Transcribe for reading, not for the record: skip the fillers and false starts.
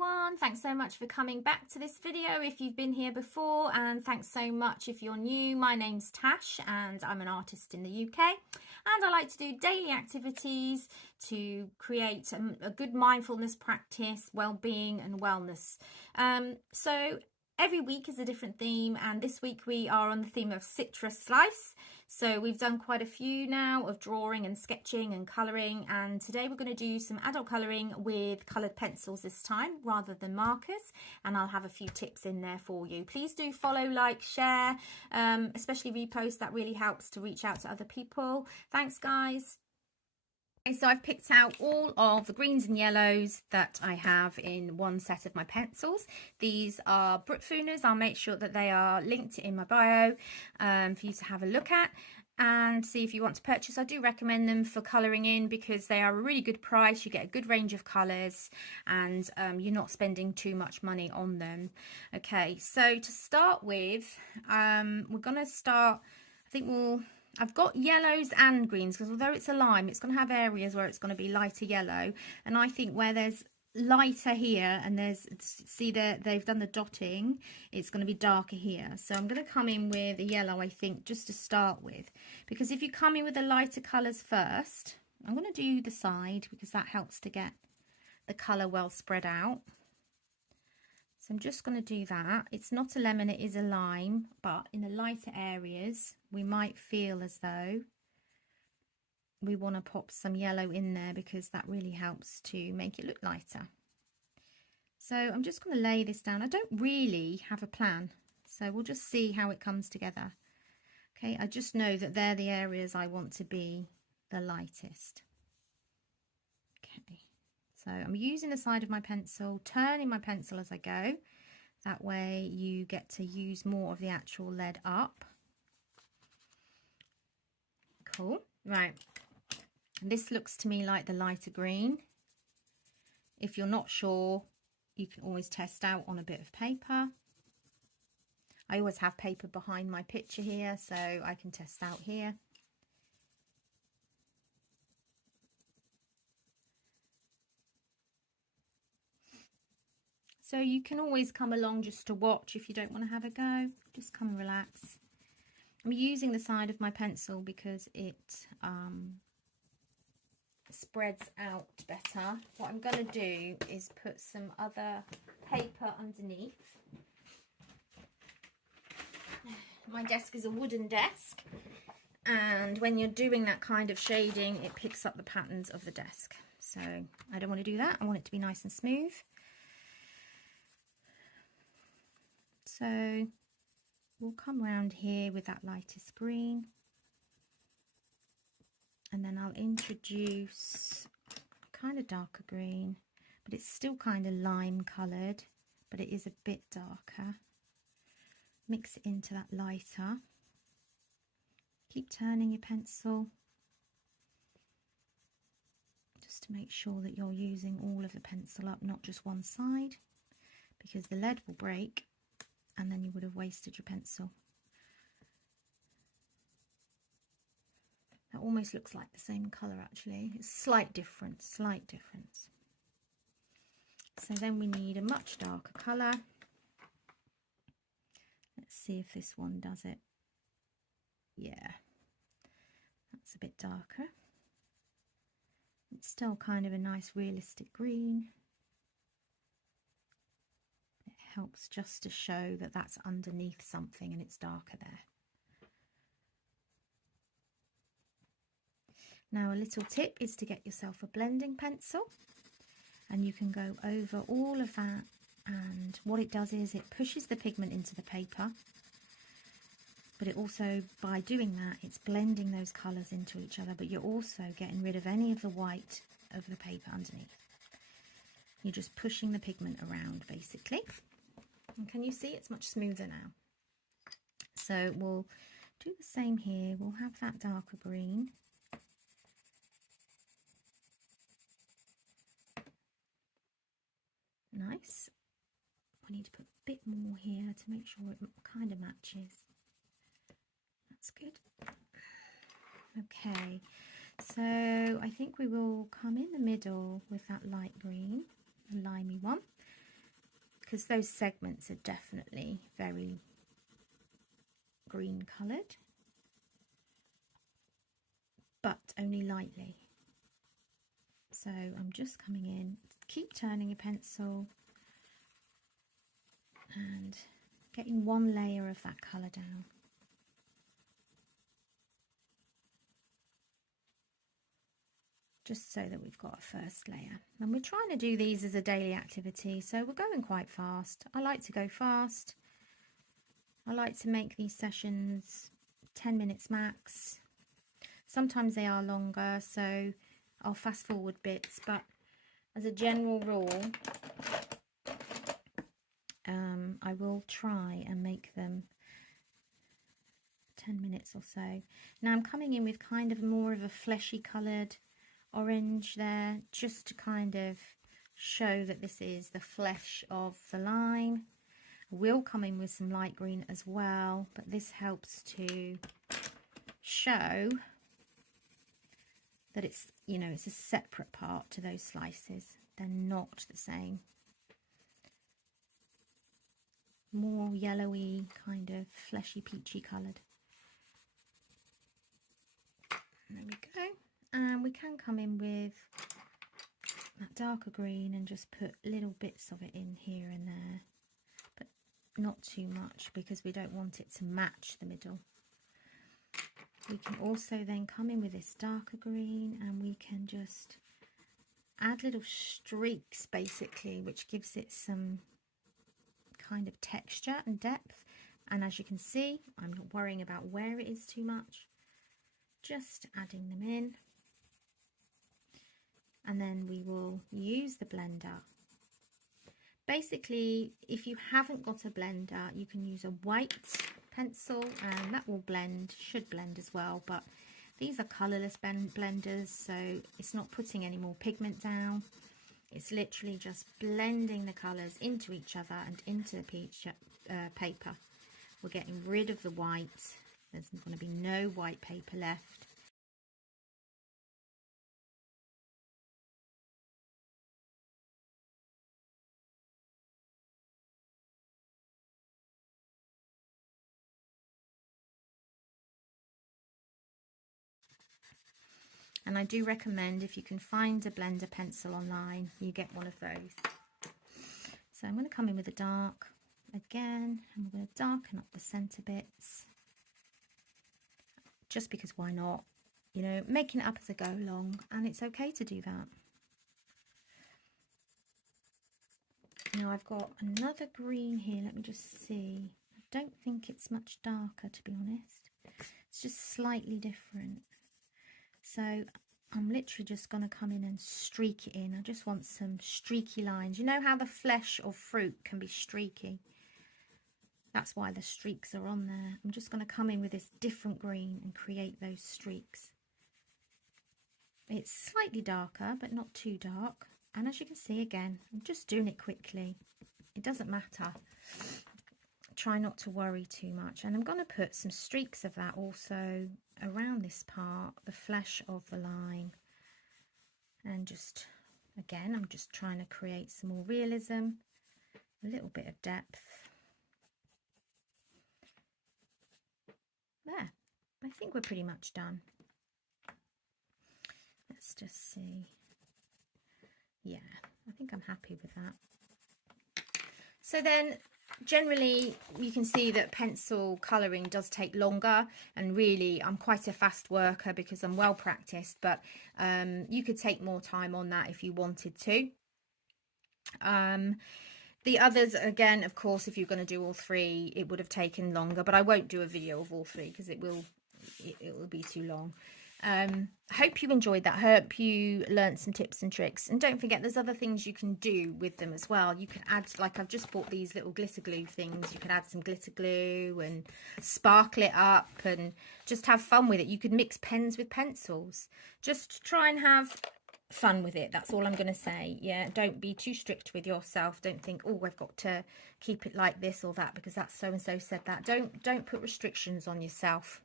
everyone, thanks so much for coming back to this video if you've been here before, and thanks so much if you're new. My name's Tash and I'm an artist in the UK, and I like to do daily activities to create a good mindfulness practice, well-being and wellness. So every week is a different theme, and this week we are on the theme of citrus slice. So we've done quite a few now of drawing and sketching and colouring, and today we're going to do some adult colouring with coloured pencils this time rather than markers, and I'll have a few tips in there for you. Please do follow, like, share, especially repost. That really helps to reach out to other people. Thanks guys. Okay, so I've picked out all of the greens and yellows that I have in one set of my pencils. These are Brutfunas. I'll make sure that they are linked in my bio for you to have a look at and see if you want to purchase. I do recommend them for colouring in because they are a really good price. You get a good range of colours, and you're not spending too much money on them. Okay, so to start with, we're going to start, I've got yellows and greens because although it's a lime, it's going to have areas where it's going to be lighter yellow, and I think where there's lighter here and there's, see there, they've done the dotting, it's going to be darker here. So I'm going to come in with a yellow, I think, just to start with, because if you come in with the lighter colours first, I'm going to do the side because that helps to get the colour well spread out. So I'm just going to do that. It's not a lemon, it is a lime, but in the lighter areas we might feel as though we want to pop some yellow in there because that really helps to make it look lighter. So I'm just going to lay this down. I don't really have a plan, so we'll just see how it comes together. Okay, I just know that they're the areas I want to be the lightest. Okay. So I'm using the side of my pencil, turning my pencil as I go. That way you get to use more of the actual lead up. Cool. Right. This looks to me like the lighter green. If you're not sure, you can always test out on a bit of paper. I always have paper behind my picture here, so I can test out here. So you can always come along just to watch if you don't want to have a go. Just come and relax. I'm using the side of my pencil because it spreads out better. What I'm going to do is put some other paper underneath. My desk is a wooden desk, and when you're doing that kind of shading, it picks up the patterns of the desk. So I don't want to do that. I want it to be nice and smooth. So we'll come around here with that lightest green, and then I'll introduce kind of darker green, but it's still kind of lime coloured, but it is a bit darker. Mix it into that lighter. Keep turning your pencil just to make sure that you're using all of the pencil up, not just one side, because the lead will break and then you would have wasted your pencil. That almost looks like the same colour actually. It's slight difference, slight difference. So then we need a much darker colour. Let's see if this one does it. Yeah, that's a bit darker. It's still kind of a nice realistic green. Helps just to show that that's underneath something and it's darker there. Now a little tip is to get yourself a blending pencil, and you can go over all of that, and what it does is it pushes the pigment into the paper, but it also, by doing that, it's blending those colours into each other, but you're also getting rid of any of the white of the paper underneath. You're just pushing the pigment around basically. And can you see it's much smoother now? So we'll do the same here. We'll have that darker green. Nice. I need to put a bit more here to make sure it kind of matches. That's good. Okay, so I think we will come in the middle with that light green, the limey one. because those segments are definitely very green coloured, but only lightly. So I'm just coming in, keep turning your pencil and getting one layer of that colour down. Just so that we've got a first layer. And we're trying to do these as a daily activity, so we're going quite fast. I like to go fast. I like to make these sessions 10 minutes max. Sometimes they are longer, so I'll fast forward bits, but as a general rule, I will try and make them 10 minutes or so. Now I'm coming in with kind of more of a fleshy coloured orange there, just to kind of show that this is the flesh of the lime. We'll come in with some light green as well, but this helps to show that it's, you know, it's a separate part to those slices. They're not the same. More yellowy, kind of fleshy, peachy coloured. There we go. And we can come in with that darker green and just put little bits of it in here and there, but not too much because we don't want it to match the middle. We can also then come in with this darker green and we can just add little streaks basically, which gives it some kind of texture and depth. And as you can see, I'm not worrying about where it is too much, just adding them in. And then we will use the blender. Basically, if you haven't got a blender, you can use a white pencil and that will blend, should blend as well, but these are colourless blenders, so it's not putting any more pigment down. It's literally just blending the colours into each other and into the paper. We're getting rid of the white. There's going to be no white paper left. And I do recommend, if you can find a blender pencil online, you get one of those. So I'm going to come in with a dark again, and we're going to darken up the centre bits. Just because why not? You know, making it up as I go along, and it's okay to do that. Now I've got another green here, let me just see. I don't think it's much darker, to be honest. It's just slightly different. So I'm literally just going to come in and streak it in. I just want some streaky lines. You know how the flesh of fruit can be streaky? That's why the streaks are on there. I'm just going to come in with this different green and create those streaks. It's slightly darker, but not too dark. And as you can see, again, I'm just doing it quickly. It doesn't matter. Try not to worry too much. And I'm going to put some streaks of that also around this part, the flesh of the lime. And just, again, I'm just trying to create some more realism, a little bit of depth. There, I think we're pretty much done. Let's just see. Yeah, I think I'm happy with that. So then generally you can see that pencil colouring does take longer, and really I'm quite a fast worker because I'm well practiced, but you could take more time on that if you wanted to. The others, again, of course, if you're going to do all three, it would have taken longer, but I won't do a video of all three because it will be too long. Hope you enjoyed that. Hope you learned some tips and tricks, and don't forget there's other things you can do with them as well. You can add, like I've just bought these little glitter glue things, you could add some glitter glue and sparkle it up and just have fun with it. You could mix pens with pencils. Just try and have fun with it. That's all I'm going to say. Yeah, don't be too strict with yourself. Don't think, oh, I've got to keep it like this or that because that's so and so said that. Don't put restrictions on yourself.